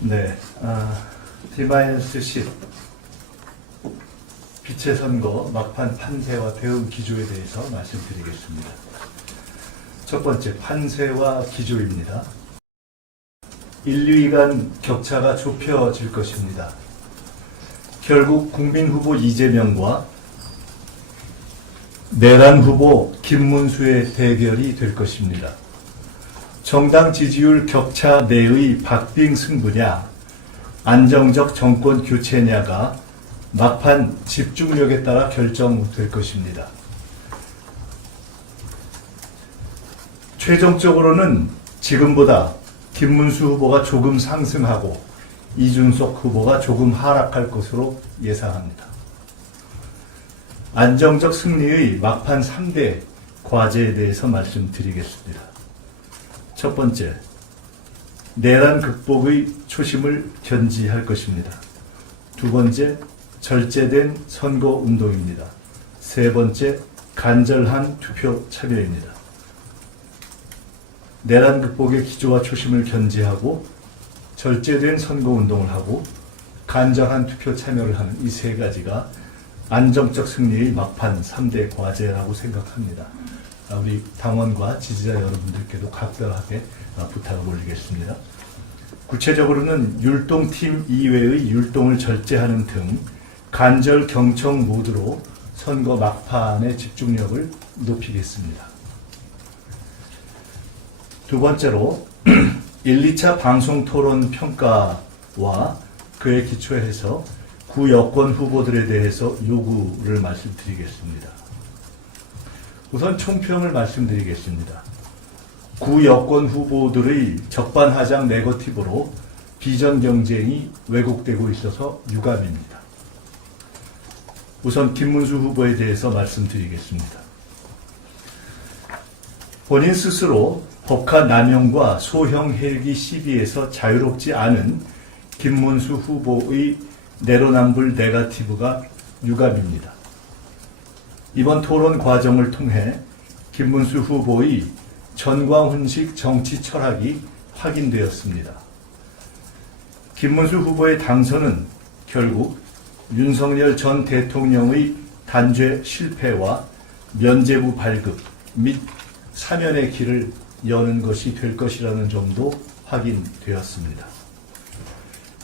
네, D-10 빛의 선거 막판 판세와 대응 기조에 대해서 말씀드리겠습니다. 첫 번째, 판세와 기조입니다. 1, 2위 간 격차가 좁혀질 것입니다. 결국 국민 후보 이재명과 내란 후보 김문수의 대결이 될 것입니다. 정당 지지율 격차 내의 박빙 승부냐, 안정적 정권 교체냐가 막판 집중력에 따라 결정될 것입니다. 최종적으로는 지금보다 김문수 후보가 조금 상승하고 이준석 후보가 조금 하락할 것으로 예상합니다. 안정적 승리의 막판 3대 과제에 대해서 말씀드리겠습니다. 첫 번째, 내란 극복의 초심을 견지할 것입니다. 두 번째, 절제된 선거운동입니다. 세 번째, 간절한 투표 참여입니다. 내란 극복의 기조와 초심을 견지하고 절제된 선거운동을 하고 간절한 투표 참여를 하는 이 세 가지가 안정적 승리의 막판 3대 과제라고 생각합니다. 우리 당원과 지지자 여러분들께도 각별하게 부탁을 올리겠습니다. 구체적으로는 율동팀 이외의 율동을 절제하는 등 간절 경청 모드로 선거 막판의 집중력을 높이겠습니다. 두 번째로 1, 2차 방송 토론 평가와 그에 기초해서 구 여권 후보들에 대해서 요구를 말씀드리겠습니다. 우선 총평을 말씀드리겠습니다. 구 여권 후보들의 적반하장 네거티브로 비전 경쟁이 왜곡되고 있어서 유감입니다. 우선 김문수 후보에 대해서 말씀드리겠습니다. 본인 스스로 법카 남용과 소형 헬기 시비에서 자유롭지 않은 김문수 후보의 내로남불 네거티브가 유감입니다. 이번 토론 과정을 통해 김문수 후보의 전광훈식 정치 철학이 확인되었습니다. 김문수 후보의 당선은 결국 윤석열 전 대통령의 단죄 실패와 면죄부 발급 및 사면의 길을 여는 것이 될 것이라는 점도 확인되었습니다.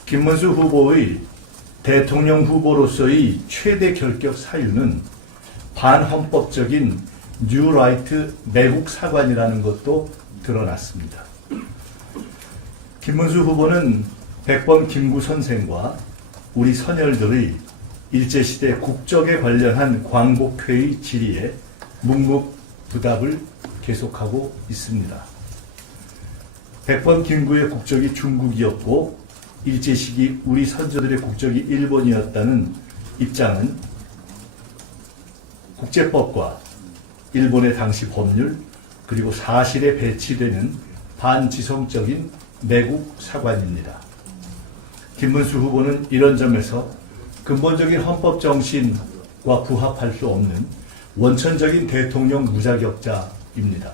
김문수 후보의 대통령 후보로서의 최대 결격 사유는 반헌법적인 뉴라이트 매국 사관이라는 것도 드러났습니다. 김문수 후보는 백범 김구 선생과 우리 선열들의 일제시대 국적에 관련한 광복회의 질의에 묵묵부답을 계속하고 있습니다. 백범 김구의 국적이 중국이었고 일제시기 우리 선조들의 국적이 일본이었다는 입장은 국제법과 일본의 당시 법률 그리고 사실에 배치되는 반지성적인 매국 사관입니다. 김문수 후보는 이런 점에서 근본적인 헌법 정신과 부합할 수 없는 원천적인 대통령 무자격자입니다.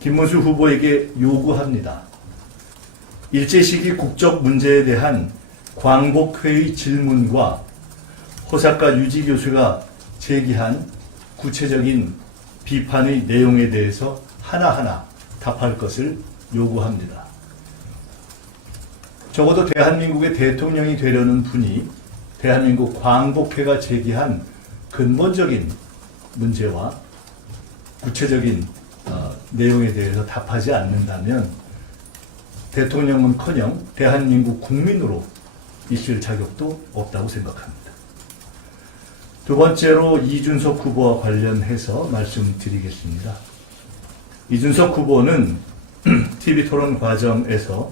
김문수 후보에게 요구합니다. 일제시기 국적 문제에 대한 광복회의 질문과 호사카 유지 교수가 제기한 구체적인 비판의 내용에 대해서 하나하나 답할 것을 요구합니다. 적어도 대한민국의 대통령이 되려는 분이 대한민국 광복회가 제기한 근본적인 문제와 구체적인 내용에 대해서 답하지 않는다면 대통령은커녕 대한민국 국민으로 있을 자격도 없다고 생각합니다. 두 번째로 이준석 후보와 관련해서 말씀드리겠습니다. 이준석 후보는 TV토론 과정에서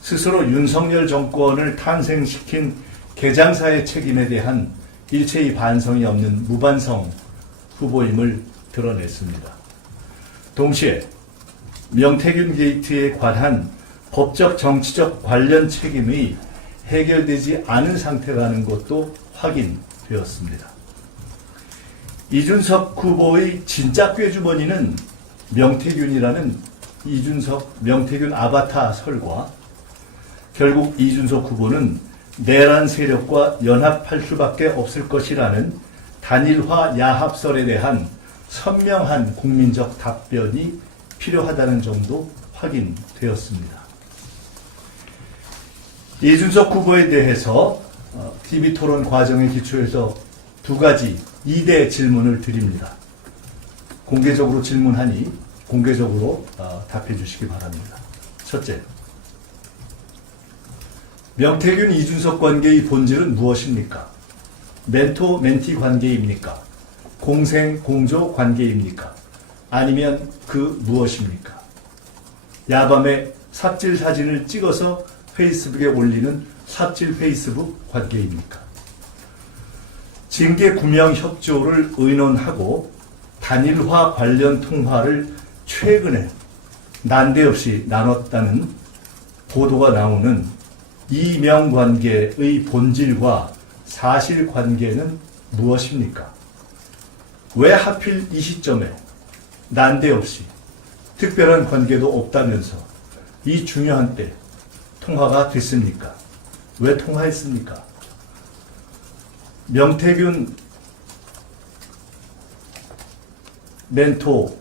스스로 윤석열 정권을 탄생시킨 개장사의 책임에 대한 일체의 반성이 없는 무반성 후보임을 드러냈습니다. 동시에 명태균 게이트에 관한 법적 정치적 관련 책임이 해결되지 않은 상태라는 것도 확인되었습니다. 이준석 후보의 진짜 꾀주머니는 명태균이라는 명태균 아바타 설과 결국 이준석 후보는 내란 세력과 연합할 수밖에 없을 것이라는 단일화 야합설에 대한 선명한 국민적 답변이 필요하다는 점도 확인되었습니다. 이준석 후보에 대해서 TV토론 과정에 기초해서 두 가지 2대 질문을 드립니다. 공개적으로 질문하니 공개적으로 답해 주시기 바랍니다. 첫째, 명태균 이준석 관계의 본질은 무엇입니까? 멘토-멘티 관계입니까? 공생-공조 관계입니까? 아니면 그 무엇입니까? 야밤에 삽질 사진을 찍어서 페이스북에 올리는 삽질 페이스북 관계입니까? 징계 구명 협조를 의논하고 단일화 관련 통화를 최근에 난데없이 나눴다는 보도가 나오는 이명관계의 본질과 사실관계는 무엇입니까? 왜 하필 이 시점에 난데없이 특별한 관계도 없다면서 이 중요한 때 통화가 됐습니까? 왜 통화했습니까? 명태균 멘토로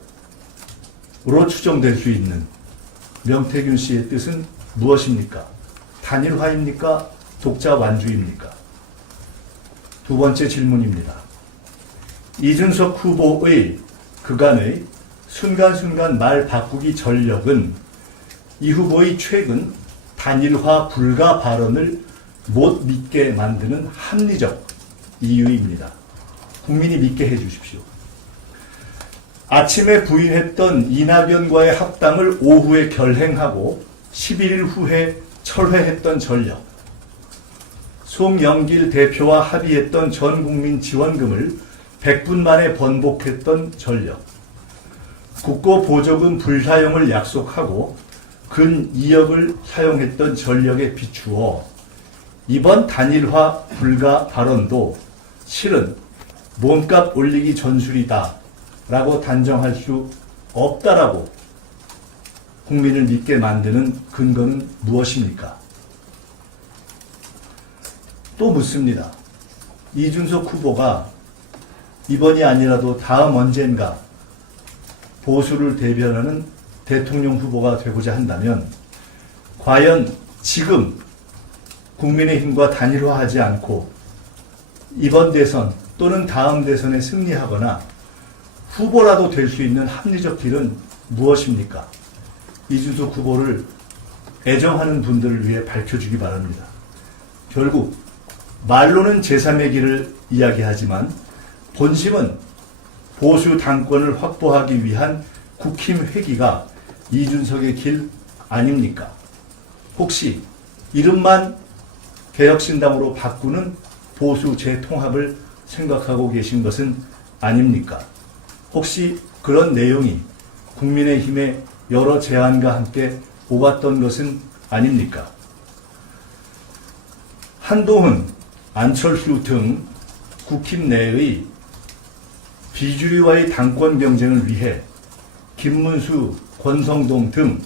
추정될 수 있는 명태균 씨의 뜻은 무엇입니까? 단일화입니까? 독자 완주입니까? 두 번째 질문입니다. 이준석 후보의 그간의 순간순간 말 바꾸기 전력은 이 후보의 최근 단일화 불가 발언을 못 믿게 만드는 합리적 이유입니다. 국민이 믿게 해주십시오. 아침에 부인했던 이낙연과의 합당을 오후에 결행하고 11일 후에 철회했던 전력, 송영길 대표와 합의했던 전국민 지원금을 100분 만에 번복했던 전력, 국고보조금 불사용을 약속하고 근 2억을 사용했던 전력에 비추어 이번 단일화 불가 발언도 실은 몸값 올리기 전술이다 라고 단정할 수 없다라고 국민을 믿게 만드는 근거는 무엇입니까? 또 묻습니다. 이준석 후보가 이번이 아니라도 다음 언젠가 보수를 대변하는 대통령 후보가 되고자 한다면 과연 지금 국민의힘과 단일화하지 않고 이번 대선 또는 다음 대선에 승리하거나 후보라도 될 수 있는 합리적 길은 무엇입니까? 이준석 후보를 애정하는 분들을 위해 밝혀주기 바랍니다. 결국 말로는 제3의 길을 이야기하지만 본심은 보수 당권을 확보하기 위한 국힘 회기가 이준석의 길 아닙니까? 혹시 이름만 개혁신당으로 바꾸는 보수 재통합을 생각하고 계신 것은 아닙니까? 혹시 그런 내용이 국민의힘의 여러 제안과 함께 오갔던 것은 아닙니까? 한동훈, 안철수 등 국힘 내의 비주류와의 당권 경쟁을 위해 김문수, 권성동 등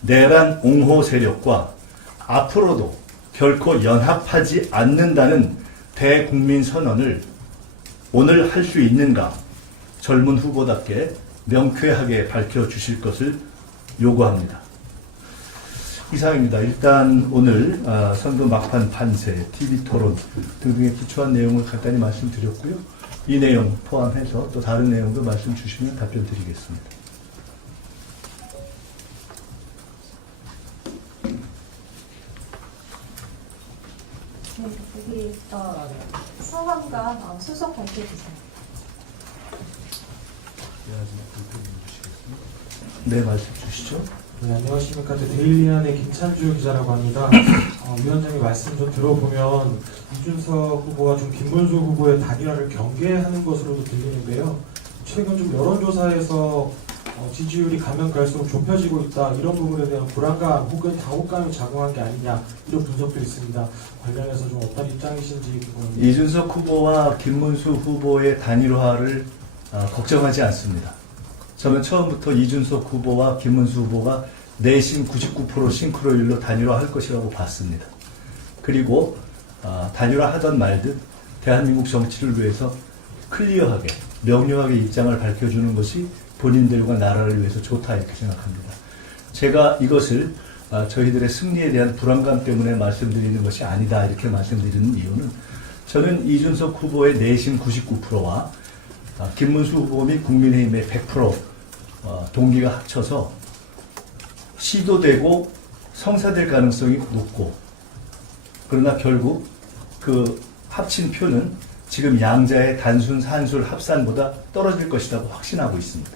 내란 옹호 세력과 앞으로도 결코 연합하지 않는다는 대국민 선언을 오늘 할 수 있는가? 젊은 후보답게 명쾌하게 밝혀주실 것을 요구합니다. 이상입니다. 일단 오늘 선거 막판 판세, TV토론 등등의 기초한 내용을 간단히 말씀드렸고요. 이 내용 포함해서 또 다른 내용도 말씀 주시면 답변 드리겠습니다. 네, 여기 성함과 소속 밝혀주세요. 네, 말씀 주시죠. 네, 안녕하십니까. 데일리안의 김찬주 기자라고 합니다. 위원장님 말씀 좀 들어보면 이준석 후보와 좀 김문수 후보의 단일화를 경계하는 것으로도 들리는데요. 최근 좀 여론조사에서 지지율이 가면 갈수록 좁혀지고 있다, 이런 부분에 대한 불안감 혹은 당혹감이 작용한 게 아니냐, 이런 분석도 있습니다. 관련해서 좀 어떤 입장이신지 궁금합니다. 이준석 후보와 김문수 후보의 단일화를 걱정하지 않습니다. 저는 처음부터 이준석 후보와 김문수 후보가 내심 99% 싱크로율로 단일화할 것이라고 봤습니다. 그리고 단일화하던 말든 대한민국 정치를 위해서 클리어하게 명료하게 입장을 밝혀주는 것이 본인들과 나라를 위해서 좋다 이렇게 생각합니다. 제가 이것을 저희들의 승리에 대한 불안감 때문에 말씀드리는 것이 아니다 이렇게 말씀드리는 이유는 저는 이준석 후보의 내심 99%와 김문수 후보 및 국민의힘의 100% 동기가 합쳐서 시도되고 성사될 가능성이 높고 그러나 결국 그 합친 표는 지금 양자의 단순 산술 합산보다 떨어질 것이라고 확신하고 있습니다.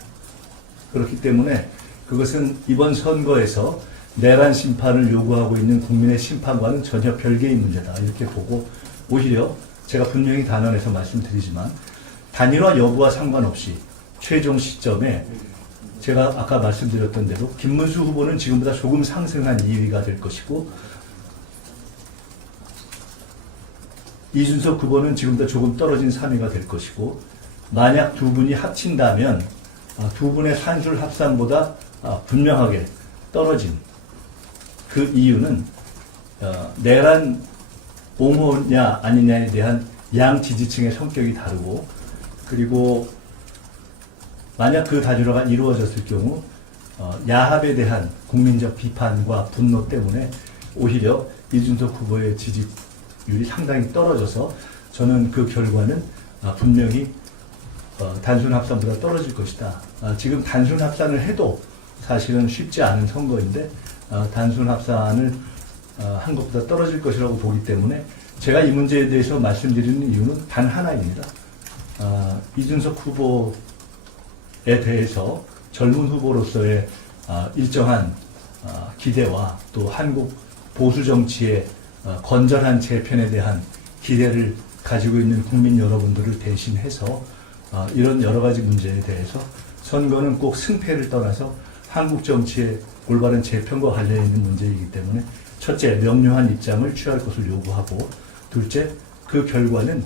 그렇기 때문에 그것은 이번 선거에서 내란 심판을 요구하고 있는 국민의 심판과는 전혀 별개의 문제다 이렇게 보고 오히려 제가 분명히 단언해서 말씀드리지만 단일화 여부와 상관없이 최종 시점에 제가 아까 말씀드렸던 대로 김문수 후보는 지금보다 조금 상승한 2위가 될 것이고 이준석 후보는 지금보다 조금 떨어진 3위가 될 것이고 만약 두 분이 합친다면 두 분의 산술 합산보다 분명하게 떨어진 그 이유는 내란 옹호냐 아니냐에 대한 양 지지층의 성격이 다르고 그리고 만약 그 단일화가 이루어졌을 경우 야합에 대한 국민적 비판과 분노 때문에 오히려 이준석 후보의 지지율이 상당히 떨어져서 저는 그 결과는 분명히 단순 합산보다 떨어질 것이다. 지금 단순 합산을 해도 사실은 쉽지 않은 선거인데 단순 합산을 한 것보다 떨어질 것이라고 보기 때문에 제가 이 문제에 대해서 말씀드리는 이유는 단 하나입니다. 이준석 후보에 대해서 젊은 후보로서의 일정한 기대와 또 한국 보수 정치의 건전한 재편에 대한 기대를 가지고 있는 국민 여러분들을 대신해서 이런 여러 가지 문제에 대해서 선거는 꼭 승패를 떠나서 한국 정치의 올바른 재편과 관련 있는 문제이기 때문에 첫째, 명료한 입장을 취할 것을 요구하고 둘째, 그 결과는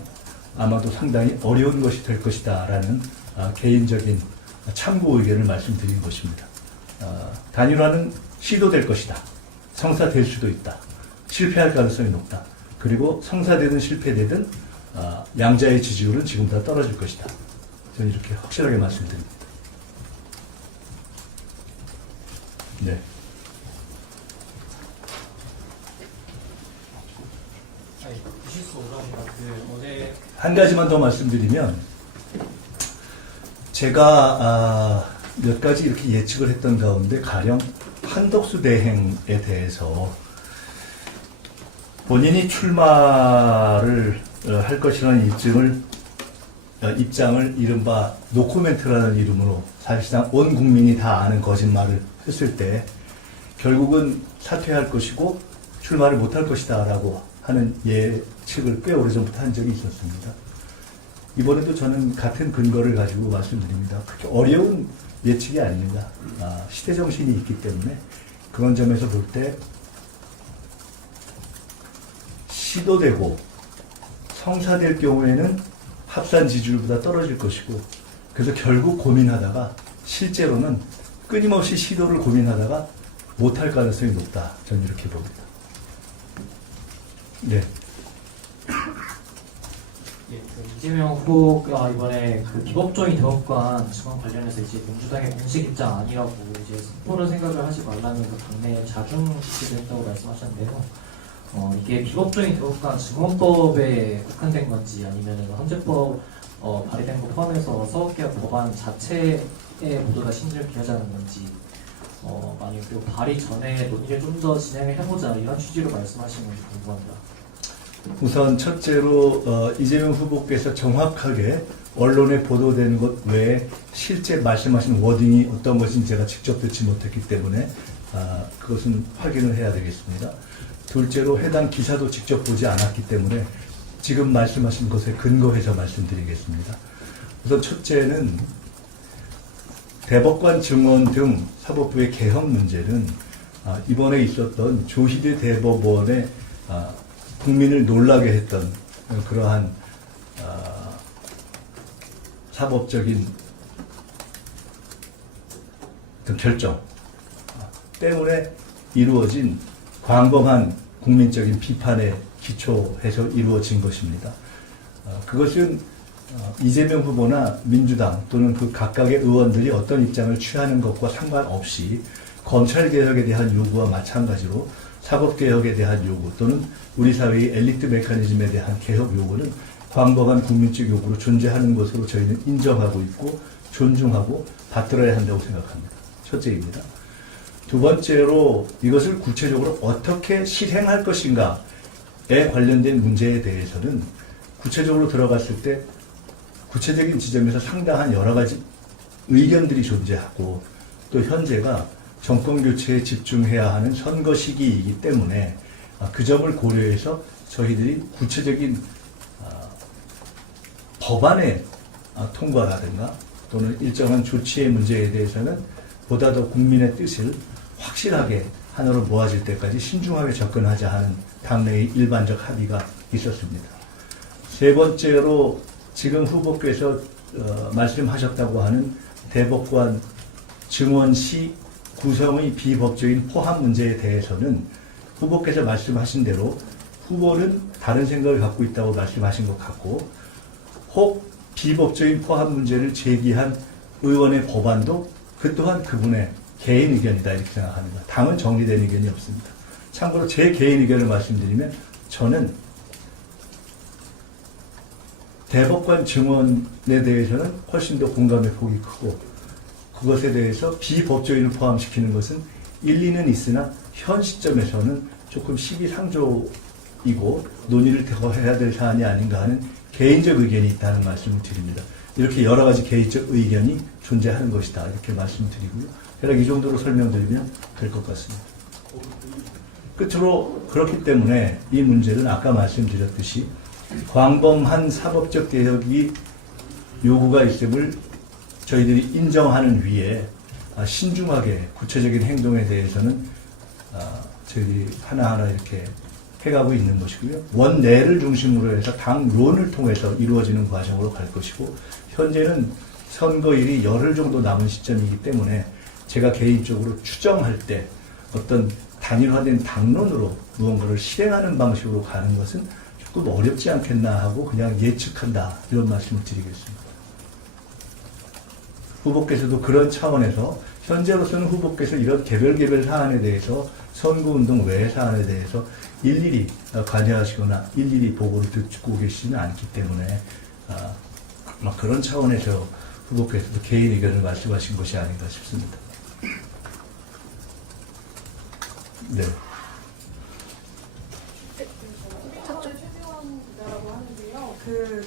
아마도 상당히 어려운 것이 될 것이다 라는 개인적인 참고 의견을 말씀드린 것입니다. 단일화는 시도될 것이다. 성사될 수도 있다. 실패할 가능성이 높다. 그리고 성사되든 실패되든 양자의 지지율은 지금보다 떨어질 것이다. 저는 이렇게 확실하게 말씀드립니다. 네. 한 가지만 더 말씀드리면 제가 몇 가지 이렇게 예측을 했던 가운데 가령 한덕수 대행에 대해서 본인이 출마를 할 것이라는 입장을 이른바 노코멘트라는 이름으로 사실상 온 국민이 다 아는 거짓말을 했을 때 결국은 사퇴할 것이고 출마를 못할 것이다 라고 하는 예측을 꽤 오래전부터 한 적이 있었습니다. 이번에도 저는 같은 근거를 가지고 말씀드립니다. 그렇게 어려운 예측이 아닙니다. 시대정신이 있기 때문에 그런 점에서 볼 때 시도되고 성사될 경우에는 합산 지지율보다 떨어질 것이고 그래서 결국 고민하다가 실제로는 끊임없이 시도를 고민하다가 못할 가능성이 높다. 저는 이렇게 봅니다. 네. 예, 이재명 후보가 이번에 그 비법조인 대법관 증언 관련해서 이제 민주당의 공식 입장 아니라고 이제 스포를 생각을 하지 말라는 그 당내 자중 지지를 했다고 말씀하셨는데요. 이게 비법조인 대법관 증언법에 국한된 건지 아니면 헌재법 발의된 거 포함해서 서울개혁 법안 자체에 모두 다 심리를 기하자는 건지 만약 그리고 발의 전에 논의를 좀 더 진행을 해보자 이런 취지로 말씀하시는 건지 궁금합니다. 우선 첫째로 이재명 후보께서 정확하게 언론에 보도되는 것 외에 실제 말씀하신 워딩이 어떤 것인지 제가 직접 듣지 못했기 때문에 그것은 확인을 해야 되겠습니다. 둘째로 해당 기사도 직접 보지 않았기 때문에 지금 말씀하신 것에 근거해서 말씀드리겠습니다. 우선 첫째는 대법관 증언 등 사법부의 개혁 문제는 이번에 있었던 조희대 대법원의 국민을 놀라게 했던 그러한 사법적인 어떤 결정 때문에 이루어진 광범한 국민적인 비판에 기초해서 이루어진 것입니다. 그것은 이재명 후보나 민주당 또는 그 각각의 의원들이 어떤 입장을 취하는 것과 상관없이 검찰개혁에 대한 요구와 마찬가지로 사법개혁에 대한 요구 또는 우리 사회의 엘리트 메커니즘에 대한 개혁 요구는 광범한 국민적 요구로 존재하는 것으로 저희는 인정하고 있고 존중하고 받들어야 한다고 생각합니다. 첫째입니다. 두 번째로 이것을 구체적으로 어떻게 실행할 것인가에 관련된 문제에 대해서는 구체적으로 들어갔을 때 구체적인 지점에서 상당한 여러 가지 의견들이 존재하고 또 현재가 정권 교체에 집중해야 하는 선거 시기이기 때문에 그 점을 고려해서 저희들이 구체적인 법안의 통과라든가 또는 일정한 조치의 문제에 대해서는 보다 더 국민의 뜻을 확실하게 하나로 모아질 때까지 신중하게 접근하자 하는 당내의 일반적 합의가 있었습니다. 세 번째로 지금 후보께서 말씀하셨다고 하는 대법관 증원시 구성의 비법적인 포함 문제에 대해서는 후보께서 말씀하신 대로 후보는 다른 생각을 갖고 있다고 말씀하신 것 같고 혹 비법적인 포함 문제를 제기한 의원의 법안도 그 또한 그분의 개인 의견이다 이렇게 생각합니다. 당은 정리된 의견이 없습니다. 참고로 제 개인 의견을 말씀드리면 저는 대법관 증언에 대해서는 훨씬 더 공감의 폭이 크고 그것에 대해서 비법조인을 포함시키는 것은 일리는 있으나 현 시점에서는 조금 시기상조이고 논의를 더 해야 될 사안이 아닌가 하는 개인적 의견이 있다는 말씀을 드립니다. 이렇게 여러 가지 개인적 의견이 존재하는 것이다 이렇게 말씀드리고요. 대략 이 정도로 설명드리면 될 것 같습니다. 끝으로 그렇기 때문에 이 문제는 아까 말씀드렸듯이 광범한 사법적 개혁이 요구가 있음을 저희들이 인정하는 위에 신중하게 구체적인 행동에 대해서는 저희들이 하나하나 이렇게 해가고 있는 것이고요. 원내를 중심으로 해서 당론을 통해서 이루어지는 과정으로 갈 것이고 현재는 선거일이 열흘 정도 남은 시점이기 때문에 제가 개인적으로 추정할 때 어떤 단일화된 당론으로 무언가를 실행하는 방식으로 가는 것은 조금 어렵지 않겠나 하고 그냥 예측한다 이런 말씀을 드리겠습니다. 후보께서도 그런 차원에서 현재로서는 후보께서 이런 개별 사안에 대해서 선거운동 외의 사안에 대해서 일일이 관여하시거나 일일이 보고를 듣고 계시지는 않기 때문에 그런 차원에서 후보께서도 개인 의견을 말씀하신 것이 아닌가 싶습니다. 네. 최지원 기자라고 하는데요.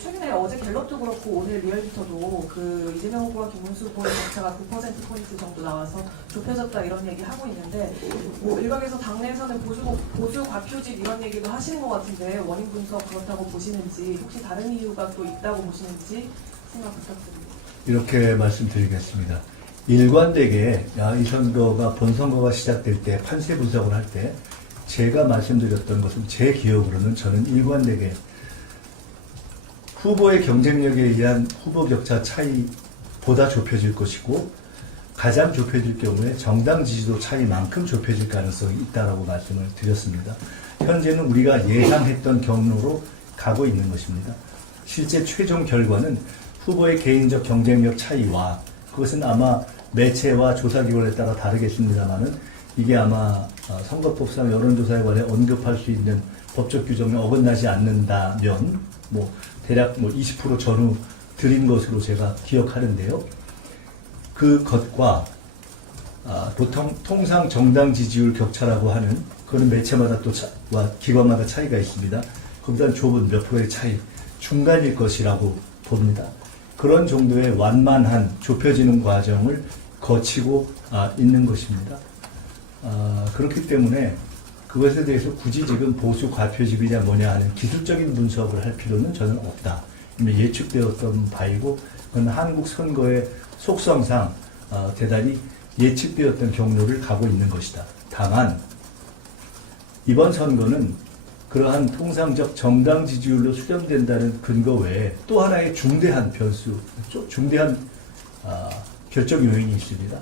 최근에 어제 갤럽도 그렇고 오늘 리얼미터도 이재명 후보와 김문수 후보의 격차가 9%포인트 정도 나와서 좁혀졌다 이런 얘기 하고 있는데 일각에서 당내에서는 보수 과표직 이런 얘기도 하시는 것 같은데 원인 분석 그렇다고 보시는지 혹시 다른 이유가 또 있다고 보시는지 생각 부탁드립니다. 이렇게 말씀드리겠습니다. 일관되게 이 선거가 본선거가 시작될 때 판세 분석을 할 때 제가 말씀드렸던 것은 제 기억으로는 저는 일관되게 후보의 경쟁력에 의한 후보 격차 차이보다 좁혀질 것이고 가장 좁혀질 경우에 정당 지지도 차이만큼 좁혀질 가능성이 있다고 말씀을 드렸습니다. 현재는 우리가 예상했던 경로로 가고 있는 것입니다. 실제 최종 결과는 후보의 개인적 경쟁력 차이와 그것은 아마 매체와 조사기관에 따라 다르겠습니다만은 이게 아마 선거법상 여론조사에 관해 언급할 수 있는 법적 규정에 어긋나지 않는다면 대략 20% 전후 드린 것으로 제가 기억하는데요. 그것과 보통 통상 정당 지지율 격차라고 하는 그건 매체마다 와 기관마다 차이가 있습니다. 그보다는 좁은 몇 프로의 차이 중간일 것이라고 봅니다. 그런 정도의 완만한 좁혀지는 과정을 거치고 있는 것입니다. 그렇기 때문에 그것에 대해서 굳이 지금 보수 과표집이냐 뭐냐 하는 기술적인 분석을 할 필요는 저는 없다. 이미 예측되었던 바이고 그건 한국 선거의 속성상 대단히 예측되었던 경로를 가고 있는 것이다. 다만 이번 선거는 그러한 통상적 정당 지지율로 수렴된다는 근거 외에 또 하나의 중대한 변수, 중대한 결정 요인이 있습니다.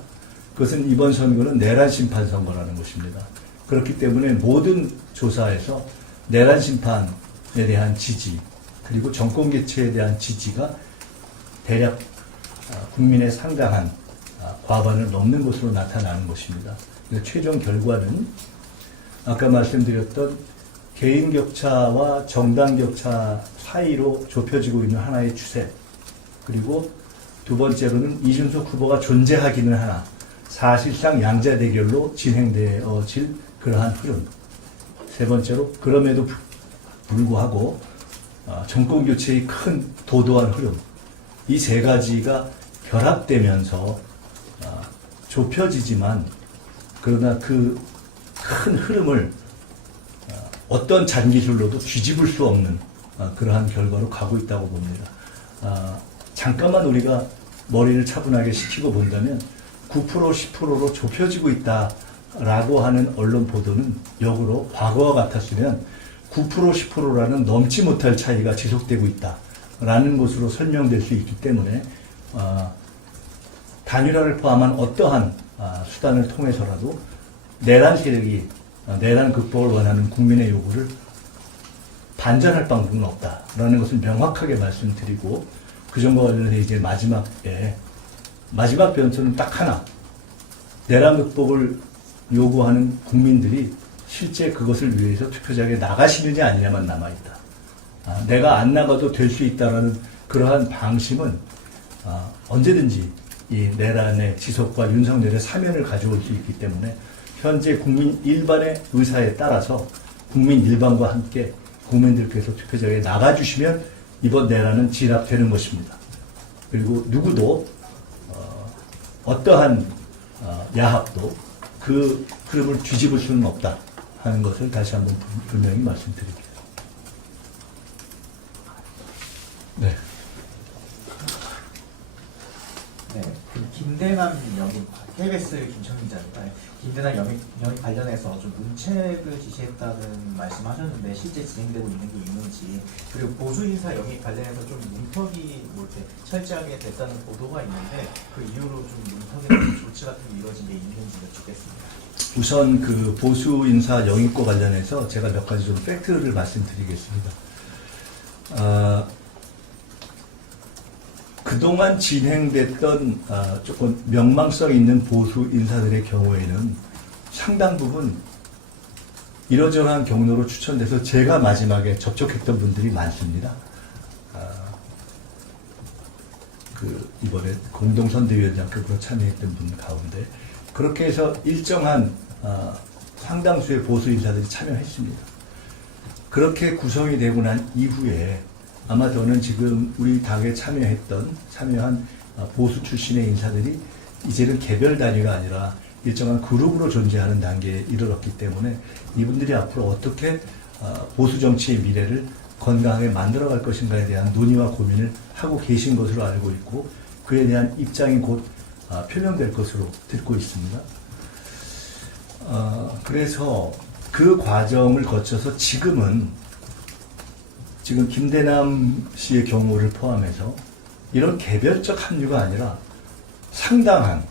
그것은 이번 선거는 내란 심판 선거라는 것입니다. 그렇기 때문에 모든 조사에서 내란 심판에 대한 지지 그리고 정권 개최에 대한 지지가 대략 국민의 상당한 과반을 넘는 것으로 나타나는 것입니다. 최종 결과는 아까 말씀드렸던 개인 격차와 정당 격차 사이로 좁혀지고 있는 하나의 추세, 그리고 두 번째로는 이준석 후보가 존재하기는 하나 사실상 양자 대결로 진행되어질 그러한 흐름, 세 번째로 그럼에도 불구하고 정권 교체의 큰 도도한 흐름, 이 세 가지가 결합되면서 좁혀지지만 그러나 그 큰 흐름을 어떤 잔기술로도 뒤집을 수 없는 그러한 결과로 가고 있다고 봅니다. 잠깐만 우리가 머리를 차분하게 식히고 본다면 9% 10%로 좁혀지고 있다라고 하는 언론 보도는 역으로 과거와 같았으면 9% 10%라는 넘지 못할 차이가 지속되고 있다라는 것으로 설명될 수 있기 때문에 단일화를 포함한 어떠한 수단을 통해서라도 내란 세력이 내란 극복을 원하는 국민의 요구를 반전할 방법은 없다라는 것을 명확하게 말씀드리고, 그 점과 관련해서 이제 마지막 변수는 딱 하나, 내란 극복을 요구하는 국민들이 실제 그것을 위해서 투표장에 나가시느냐 아니냐만 남아있다. 내가 안 나가도 될 수 있다라는 그러한 방심은 언제든지 이 내란의 지속과 윤석열의 사면을 가져올 수 있기 때문에 현재 국민 일반의 의사에 따라서 국민 일반과 함께 국민들께서 투표장에 나가주시면 이번 내란은 진압되는 것입니다. 그리고 누구도 어떠한 야합도 그 흐름을 뒤집을 수는 없다 하는 것을 다시 한번 분명히 말씀드립니다. 네. 네, 그 김대남 영입, KBS 김청민 기자입니다. 김대남 영입 관련해서 좀 문책을 지시했다는 말씀하셨는데 실제 진행되고 있는 게 있는지, 그리고 보수 인사 영입 관련해서 좀 문턱이 이렇게 철저하게 됐다는 보도가 있는데 그 이후로 좀 문턱이나 조치 같은 게 이루어진 게 있는지 여쭙겠습니다. 우선 그 보수 인사 영입과 관련해서 제가 몇 가지 좀 팩트를 말씀드리겠습니다. 그동안 진행됐던 조금 명망성 있는 보수 인사들의 경우에는 상당 부분 이러저러한 경로로 추천돼서 제가 마지막에 접촉했던 분들이 많습니다. 이번에 공동선대위원장급으로 참여했던 분 가운데 그렇게 해서 일정한 상당수의 보수 인사들이 참여했습니다. 그렇게 구성이 되고 난 이후에 아마 저는 지금 우리 당에 참여한 보수 출신의 인사들이 이제는 개별 단위가 아니라 일정한 그룹으로 존재하는 단계에 이르렀기 때문에 이분들이 앞으로 어떻게 보수 정치의 미래를 건강하게 만들어갈 것인가에 대한 논의와 고민을 하고 계신 것으로 알고 있고, 그에 대한 입장이 곧 표명될 것으로 듣고 있습니다. 그래서 그 과정을 거쳐서 지금 김대남 씨의 경우를 포함해서 이런 개별적 합류가 아니라 상당한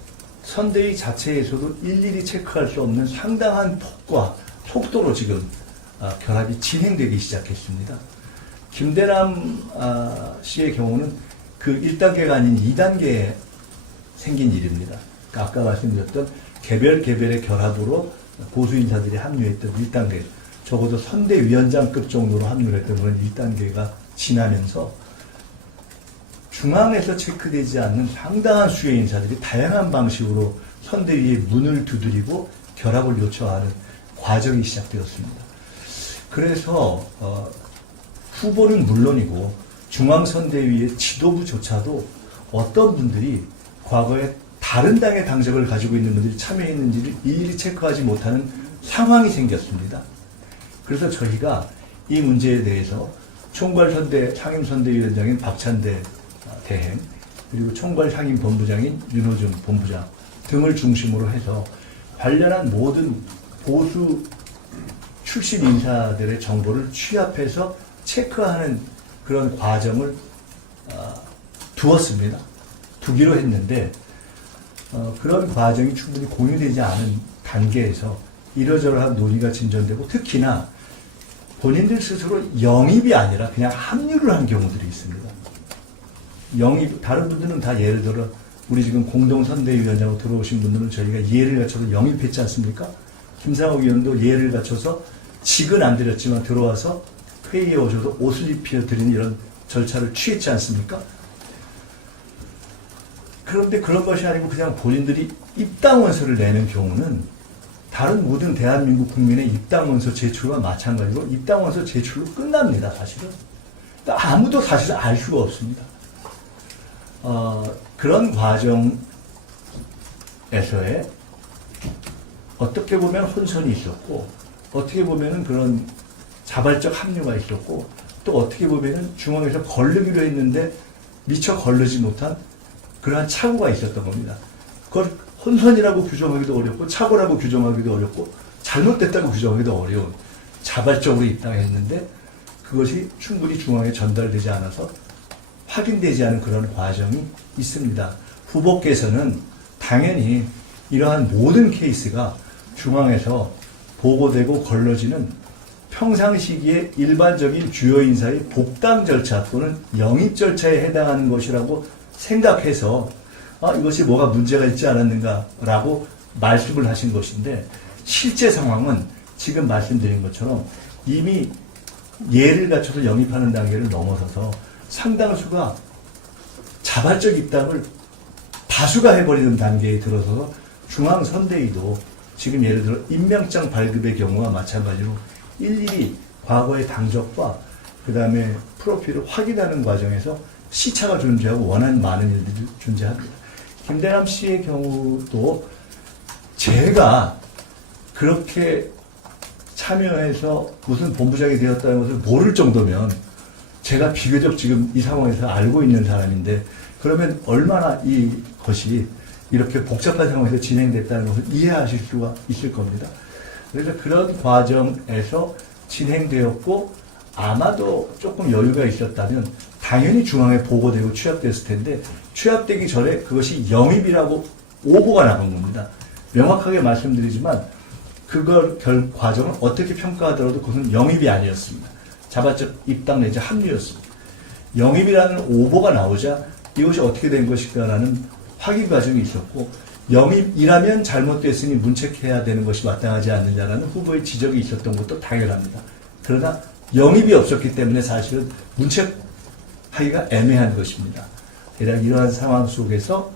선대위 자체에서도 일일이 체크할 수 없는 상당한 폭과 속도로 지금 결합이 진행되기 시작했습니다. 김대남 씨의 경우는 그 1단계가 아닌 2단계에 생긴 일입니다. 그러니까 아까 말씀드렸던 개별의 결합으로 보수 인사들이 합류했던 1단계, 적어도 선대위원장급 정도로 합류를 했던 그런 1단계가 지나면서 중앙에서 체크되지 않는 상당한 수의 인사들이 다양한 방식으로 선대위의 문을 두드리고 결합을 요청하는 과정이 시작되었습니다. 그래서 후보는 물론이고 중앙선대위의 지도부조차도 어떤 분들이 과거에 다른 당의 당적을 가지고 있는 분들이 참여했는지를 일일이 체크하지 못하는 상황이 생겼습니다. 그래서 저희가 이 문제에 대해서 총괄선대 상임선대위원장인 박찬대 대행, 그리고 총괄 상임본부장인 윤호중 본부장 등을 중심으로 해서 관련한 모든 보수 출신 인사들의 정보를 취합해서 체크하는 그런 과정을 두기로 했는데 그런 과정이 충분히 공유되지 않은 단계에서 이러저러한 논의가 진전되고 특히나 본인들 스스로 영입이 아니라 그냥 합류를 한 경우들이 있습니다. 영입, 다른 분들은 다 예를 들어 우리 지금 공동선대위원장으로 들어오신 분들은 저희가 예를 갖춰서 영입했지 않습니까? 김상욱 의원도 예를 갖춰서 직은 안 드렸지만 들어와서 회의에 오셔서 옷을 입혀드리는 이런 절차를 취했지 않습니까? 그런데 그런 것이 아니고 그냥 본인들이 입당원서를 내는 경우는 다른 모든 대한민국 국민의 입당원서 제출과 마찬가지로 입당원서 제출로 끝납니다, 사실은. 그러니까 아무도 사실 알 수가 없습니다. 그런 과정에서의 어떻게 보면 혼선이 있었고, 어떻게 보면은 그런 자발적 합류가 있었고, 또 어떻게 보면은 중앙에서 거르기로 했는데 미처 거르지 못한 그러한 착오가 있었던 겁니다. 그걸 혼선이라고 규정하기도 어렵고, 착오라고 규정하기도 어렵고, 잘못됐다고 규정하기도 어려운 자발적으로 입당했는데 그것이 충분히 중앙에 전달되지 않아서 확인되지 않은 그런 과정이 있습니다. 후보께서는 당연히 이러한 모든 케이스가 중앙에서 보고되고 걸러지는 평상시기에 일반적인 주요 인사의 복당 절차 또는 영입 절차에 해당하는 것이라고 생각해서 이것이 뭐가 문제가 있지 않았는가라고 말씀을 하신 것인데 실제 상황은 지금 말씀드린 것처럼 이미 예를 갖춰서 영입하는 단계를 넘어서서 상당수가 자발적 입당을 다수가 해버리는 단계에 들어서서 중앙선대위도 지금 예를 들어 임명장 발급의 경우와 마찬가지로 일일이 과거의 당적과 그 다음에 프로필을 확인하는 과정에서 시차가 존재하고 워낙 많은 일들이 존재합니다. 김대남 씨의 경우도 제가 그렇게 참여해서 무슨 본부장이 되었다는 것을 모를 정도면 제가 비교적 지금 이 상황에서 알고 있는 사람인데 그러면 얼마나 이것이 이렇게 복잡한 상황에서 진행됐다는 것을 이해하실 수가 있을 겁니다. 그래서 그런 과정에서 진행되었고 아마도 조금 여유가 있었다면 당연히 중앙에 보고되고 취합됐을 텐데 취합되기 전에 그것이 영입이라고 오보가 나간 겁니다. 명확하게 말씀드리지만 그걸 과정을 어떻게 평가하더라도 그것은 영입이 아니었습니다. 자발적 입당 내지 합류였습니다. 영입이라는 오보가 나오자 이것이 어떻게 된 것일까라는 확인 과정이 있었고 영입이라면 잘못됐으니 문책해야 되는 것이 마땅하지 않느냐라는 후보의 지적이 있었던 것도 당연합니다. 그러나 영입이 없었기 때문에 사실은 문책하기가 애매한 것입니다. 대략 이러한 상황 속에서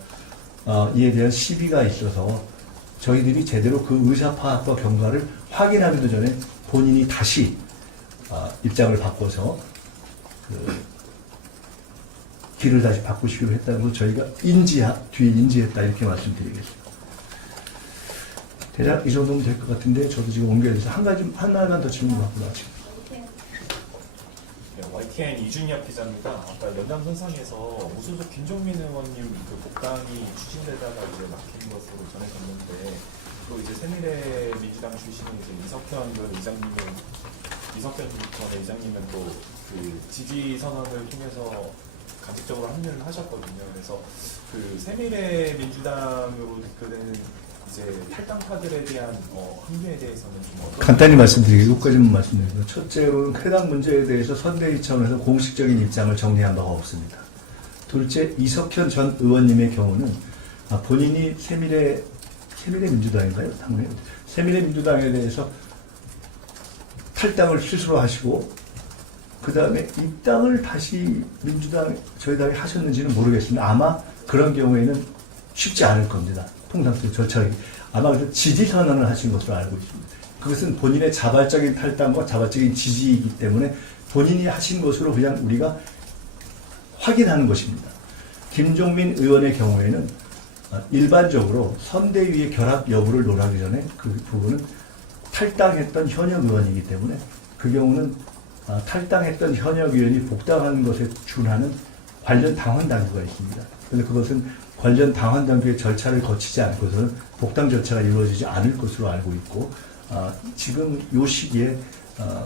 이에 대한 시비가 있어서 저희들이 제대로 그 의사파악과 경과를 확인하기도 전에 본인이 다시 입장을 바꿔서 길을 다시 바꾸시기로 했다는 걸 저희가 뒤에 인지했다 이렇게 말씀드리겠습니다. 대략 이 정도면 될 것 같은데 저도 지금 옮겨야 돼서 하나만 더 질문 받고 나왔습니다. YTN 이준엽 기자입니다. 아까 연담선상에서 무소속 김종민 의원님 그 복당이 추진되다가 이제 막힌 것으로 전해졌는데 또 이제 새미래 민주당 출신의 이제 이석현 전 의장님은 또 그 지지 선언을 통해서 간접적으로 합류를 하셨거든요. 그래서 그 새미래 민주당으로 대표되는 이제 탈당파들에 대한 합류에 대해서는 좀 어떤 간단히 말씀드리고 여기까지만 말씀드립니다. 첫째로는 해당 문제에 대해서 선대위 차원에서 공식적인 입장을 정리한 바가 없습니다. 둘째, 이석현 전 의원님의 경우는 본인이 새미래 민주당인가요? 새미래 민주당에 대해서 탈당을 스스로 하시고 그 다음에 입당을 다시 저희 당에 하셨는지는 모르겠습니다. 아마 그런 경우에는 쉽지 않을 겁니다. 통상적 절차가 아마 그래서 지지 선언을 하신 것으로 알고 있습니다. 그것은 본인의 자발적인 탈당과 자발적인 지지이기 때문에 본인이 하신 것으로 그냥 우리가 확인하는 것입니다. 김종민 의원의 경우에는 일반적으로 선대위의 결합 여부를 논하기 전에 그 부분은 탈당했던 현역 의원이기 때문에 그 경우는 탈당했던 현역 의원이 복당하는 것에 준하는 관련 당원 당규가 있습니다. 그런데 그것은 관련 당원 당규의 절차를 거치지 않고서는 복당 절차가 이루어지지 않을 것으로 알고 있고 지금 이 시기에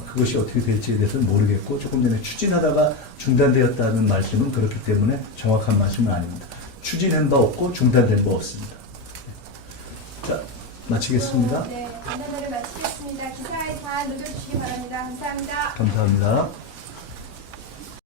그것이 어떻게 될지에 대해서는 모르겠고 조금 전에 추진하다가 중단되었다는 말씀은 그렇기 때문에 정확한 말씀은 아닙니다. 추진한 바 없고 중단된 바 없습니다. 자, 마치겠습니다. 네, 간단하게 마치겠습니다. 기사에 잘 녹여주시기 바랍니다. 감사합니다. 감사합니다.